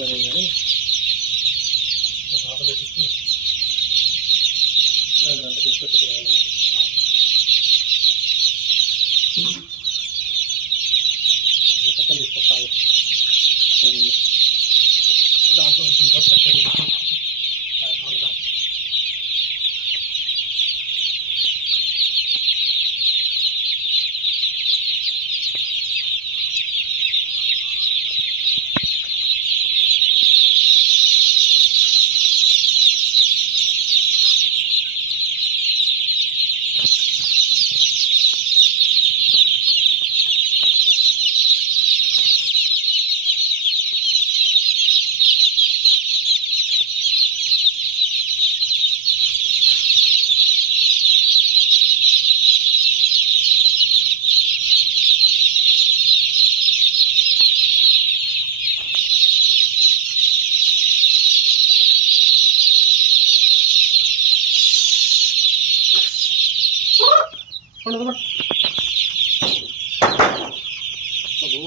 వస్తలేదు కానీ పాప తెచ్చి అంత తీసుకొచ్చి రావాలి మరి కట్టలు తీసుకొస్తాను దాంట్లో ఇంకా కట్టలు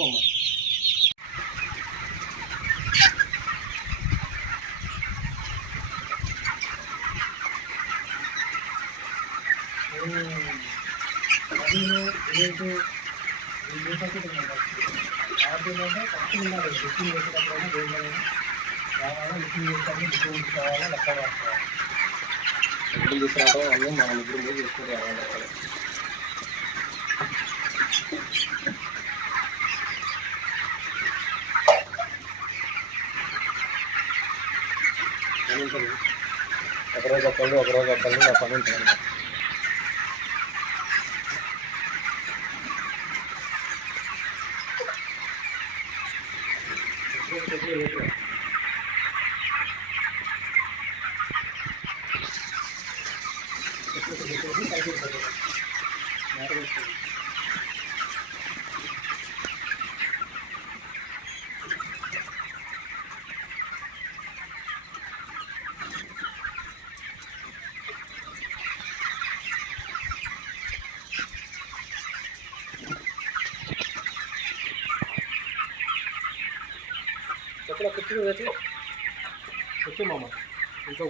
అమ్మ ఏంటి ఆర్డీనంటే ఫస్ట్ ఉండాలి మిషన్ చేసేటప్పుడైనా దేనివైనా కావాలా మిషన్ చేసేటప్పుడు మిషన్ కావాలా లెక్క రాసుకోవాలి ఎప్పుడు తీసుకురావడం అన్నీ మనం ఇద్దరు కూడా చేసుకుంటే రావాలి అక్కడ ఒకరోజు ఒకళ్ళు నా పని ఉంటుంది ఎక్కడ కూర్చో మామ ఇంకో